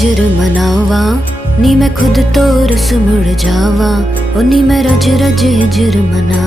हिजर मनावा, नी मैं खुद तो रस मुड़ जावा, ओ नी मैं रज रज हिजर मनावा।